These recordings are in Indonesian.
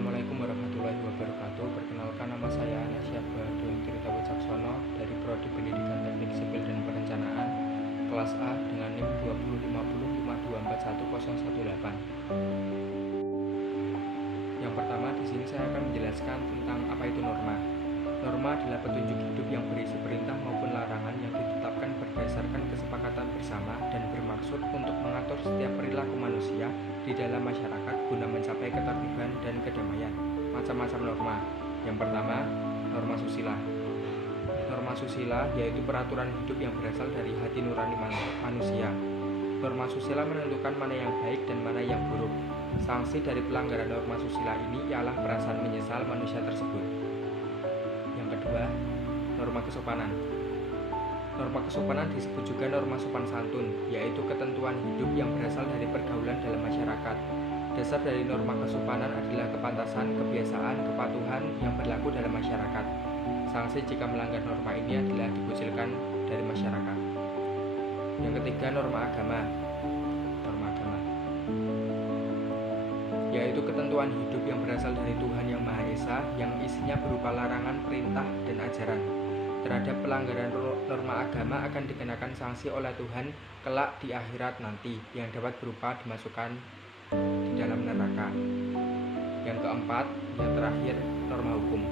Assalamualaikum warahmatullahi wabarakatuh. Perkenalkan, nama saya Anasya Bahadur Tirta Wicaksono dari Prodi Pendidikan Teknik Sipil dan Perencanaan kelas A dengan NIM 20505241018. Yang pertama, di sini saya akan menjelaskan tentang apa itu norma. Norma adalah petunjuk hidup yang berisi perintah maupun larangan yang ditetapkan berdasarkan kesepakatan bersama dan bermaksud untuk mengatur setiap perilaku manusia di dalam masyarakat guna mencapai ketertiban dan kedamaian. Macam-macam norma. Yang pertama, norma susila. Norma susila yaitu peraturan hidup yang berasal dari hati nurani manusia. Norma susila menentukan mana yang baik dan mana yang buruk. Sanksi dari pelanggaran norma susila ini ialah perasaan menyesal manusia tersebut. Kedua, norma kesopanan. Norma kesopanan disebut juga norma sopan santun, yaitu ketentuan hidup yang berasal dari pergaulan dalam masyarakat. Dasar dari norma kesopanan adalah kepantasan, kebiasaan, kepatuhan yang berlaku dalam masyarakat. Sanksi jika melanggar norma ini adalah dikucilkan dari masyarakat. Yang ketiga, norma agama. Yaitu ketentuan hidup yang berasal dari Tuhan Yang Maha Esa yang isinya berupa larangan, perintah, dan ajaran. Terhadap pelanggaran norma agama akan dikenakan sanksi oleh Tuhan kelak di akhirat nanti yang dapat berupa dimasukkan di dalam neraka. Yang keempat, yang terakhir, norma hukum.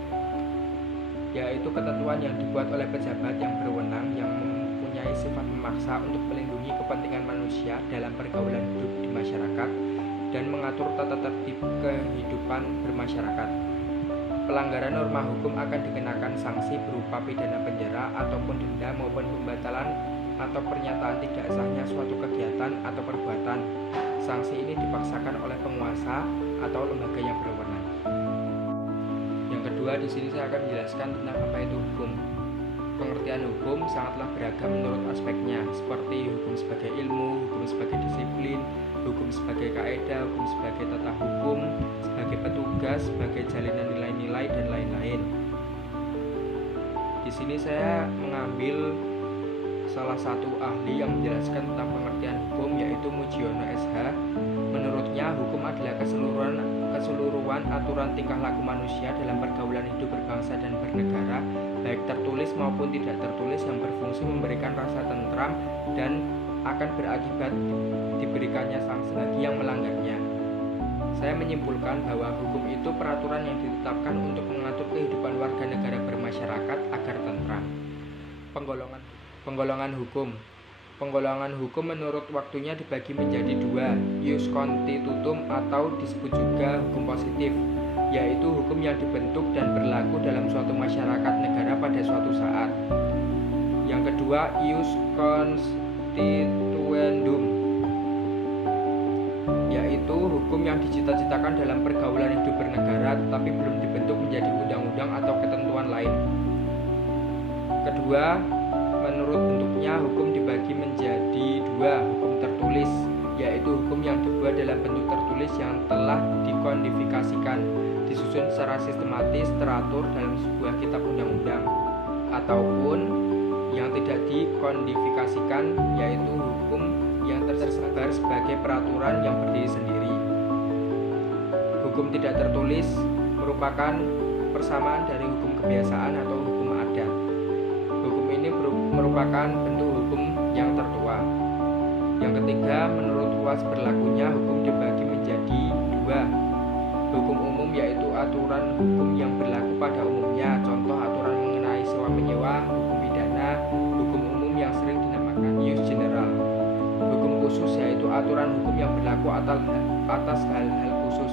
Yaitu ketentuan yang dibuat oleh pejabat yang berwenang yang mempunyai sifat memaksa untuk melindungi kepentingan manusia dalam pergaulan hidup di masyarakat dan mengatur tata tertib kehidupan bermasyarakat. Pelanggaran norma hukum akan dikenakan sanksi berupa pidana penjara ataupun denda maupun pembatalan atau pernyataan tidak sahnya suatu kegiatan atau perbuatan. Sanksi ini dipaksakan oleh penguasa atau lembaga yang berwenang. Yang kedua, di sini saya akan menjelaskan tentang apa itu hukum. Pengertian hukum sangatlah beragam menurut aspeknya, seperti hukum sebagai ilmu, hukum sebagai disiplin, hukum sebagai kaidah, hukum sebagai tata hukum, sebagai petugas, sebagai jalinan nilai-nilai, dan lain-lain. Di sini saya mengambil salah satu ahli yang menjelaskan tentang pengertian hukum, yaitu Mujiono SH. Menurutnya, hukum adalah keseluruhan aturan tingkah laku manusia dalam pergaulan hidup berbangsa dan bernegara, baik tertulis maupun tidak tertulis, yang berfungsi memberikan rasa tentram dan akan berakibat diberikannya sanksi bagi yang melanggarnya. Saya menyimpulkan bahwa hukum itu peraturan yang ditetapkan untuk mengatur kehidupan warga negara bermasyarakat agar tentram. Penggolongan hukum. Penggolongan hukum menurut waktunya dibagi menjadi dua, ius constitutum atau disebut juga hukum positif, yaitu hukum yang dibentuk dan berlaku dalam suatu masyarakat negara pada suatu saat. Yang kedua, ius constituendum, yaitu hukum yang dicita-citakan dalam pergaulan hidup bernegara tetapi belum dibentuk menjadi undang-undang atau ketentuan lain. Kedua, menurut bentuknya hukum dibagi menjadi dua, hukum tertulis, yaitu hukum yang dibuat dalam bentuk tertulis yang telah dikodifikasikan, disusun secara sistematis, teratur dalam sebuah kitab undang-undang, ataupun yang tidak dikodifikasikan, yaitu hukum yang tersebar sebagai peraturan yang berdiri sendiri. Hukum tidak tertulis merupakan persamaan dari hukum kebiasaan atau hukum adat. Hukum ini merupakan bentuk hukum yang tertua. Yang ketiga, menurut luas berlakunya hukum dibagi menjadi dua, hukum umum, yaitu aturan hukum yang berlaku pada umumnya, contoh aturan mengenai sewa menyewa, hukum pidana, hukum umum yang sering dinamakan ius general. Hukum khusus yaitu aturan hukum yang berlaku atas hal-hal khusus,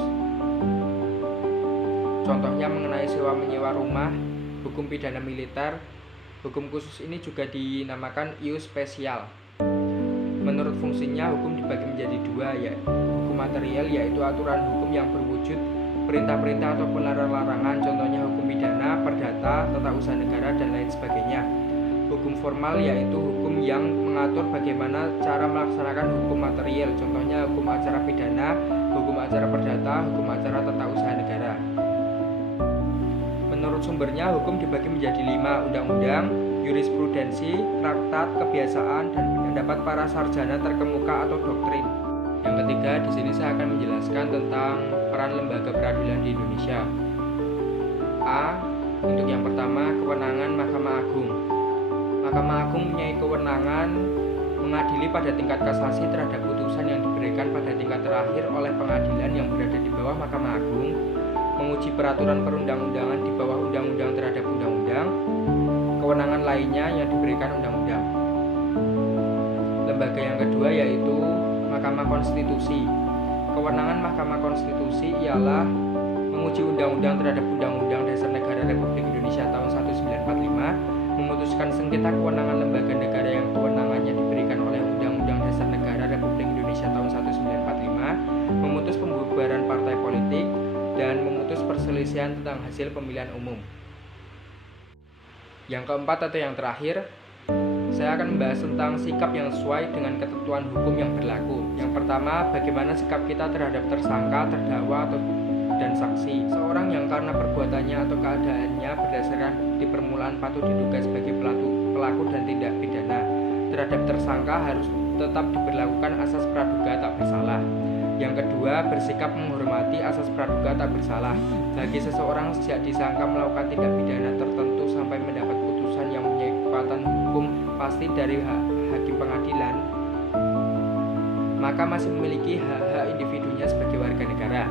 contohnya mengenai sewa menyewa rumah, hukum pidana militer. Hukum khusus ini juga dinamakan ius spesial. Menurut fungsinya, hukum dibagi menjadi dua, yaitu hukum material, yaitu aturan hukum yang berwujud perintah-perintah ataupun larangan, contohnya hukum pidana, perdata, tata usaha negara, dan lain sebagainya. Hukum formal yaitu hukum yang mengatur bagaimana cara melaksanakan hukum material, contohnya hukum acara pidana, hukum acara perdata, hukum acara tata usaha negara. Menurut sumbernya, hukum dibagi menjadi 5, undang-undang, jurisprudensi, traktat, kebiasaan, dan pendapat para sarjana terkemuka atau doktrin. Yang ketiga, di sini saya akan menjelaskan tentang peran lembaga peradilan di Indonesia. A. Untuk yang pertama, kewenangan Mahkamah Agung. Mahkamah Agung mempunyai kewenangan mengadili pada tingkat kasasi terhadap putusan yang diberikan pada tingkat terakhir oleh pengadilan yang berada di bawah Mahkamah Agung, menguji peraturan perundang-undangan di bawah undang-undang terhadap undang-undang, kewenangan lainnya yang diberikan undang-undang. Lembaga yang kedua yaitu Mahkamah Konstitusi. Kewenangan Mahkamah Konstitusi ialah menguji undang-undang terhadap Undang-Undang Dasar Negara Republik Indonesia tahun 1945, memutuskan sengketa kewenangan lembaga negara yang kewenangannya diberikan oleh Undang-Undang Dasar Negara Republik Indonesia tahun 1945, memutus pembubaran partai politik, dan memutus perselisihan tentang hasil pemilihan umum. Yang keempat atau yang terakhir, saya akan membahas tentang sikap yang sesuai dengan ketentuan hukum yang berlaku. Yang pertama, bagaimana sikap kita terhadap tersangka, terdakwa, dan saksi. Seorang yang karena perbuatannya atau keadaannya berdasarkan di permulaan patut diduga sebagai pelaku dan tindak pidana terhadap tersangka harus tetap diberlakukan asas praduga tak bersalah. Yang kedua, bersikap menghormati asas praduga tak bersalah. Bagi seseorang sejak disangka melakukan tindak pidana tertentu sampai mendapat putusan yang mempunyai kekuatan hukum pasti dari hakim pengadilan, maka masih memiliki hak-hak individunya sebagai warga negara.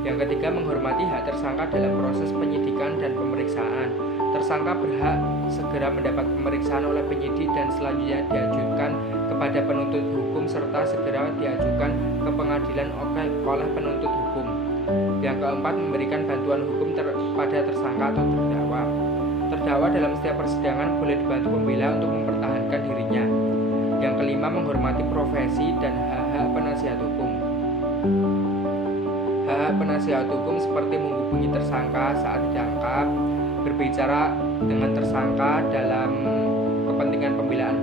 Yang ketiga, menghormati hak tersangka dalam proses penyidikan dan pemeriksaan. Tersangka berhak segera mendapat pemeriksaan oleh penyidik dan selanjutnya diajukan kepada penuntut hukum serta segera diajukan ke pengadilan oleh penuntut hukum. Yang keempat, memberikan bantuan hukum pada tersangka atau terdakwa. Terdakwa dalam setiap persidangan boleh dibantu pembela untuk mempertahankan dirinya. Yang kelima, menghormati profesi dan hak-hak penasihat hukum. Hak penasihat hukum seperti menghubungi tersangka saat ditangkap, berbicara dengan tersangka dalam kepentingan pembelaan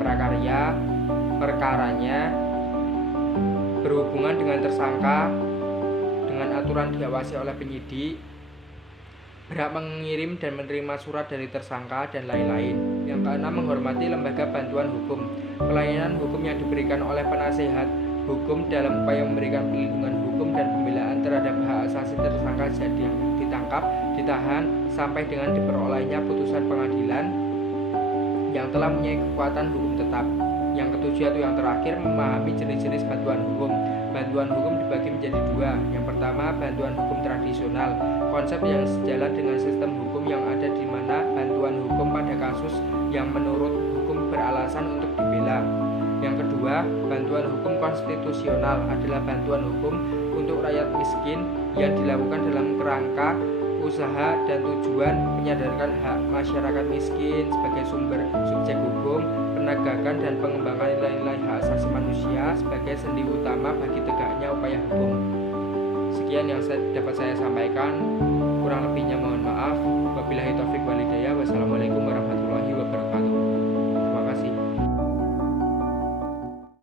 perkaranya, berhubungan dengan tersangka dengan aturan diawasi oleh penyidik, berhak mengirim dan menerima surat dari tersangka, dan lain-lain. Yang keenam, menghormati lembaga bantuan hukum. Pelayanan hukum yang diberikan oleh penasihat hukum dalam upaya memberikan perlindungan hukum dan pembelaan terhadap hak asasi tersangka sejak ditangkap, ditahan, sampai dengan diperolehnya putusan pengadilan yang telah mempunyai kekuatan hukum tetap. Yang ketujuh atau yang terakhir, memahami jenis-jenis bantuan hukum. Bantuan hukum dibagi menjadi dua. Yang pertama, bantuan hukum tradisional, konsep yang sejalan dengan sistem hukum yang ada, di mana bantuan hukum pada kasus yang menurut hukum beralasan untuk dibela. Yang kedua, bantuan hukum konstitusional adalah bantuan hukum untuk rakyat miskin yang dilakukan dalam kerangka usaha dan tujuan menyadarkan hak masyarakat miskin sebagai sumber subjek hukum, penegakan dan pengembangan nilai-nilai hak asasi manusia sebagai sendi utama bagi tegaknya upaya hukum. Sekian yang dapat saya sampaikan, kurang lebihnya mohon maaf. Wabillahi taufiq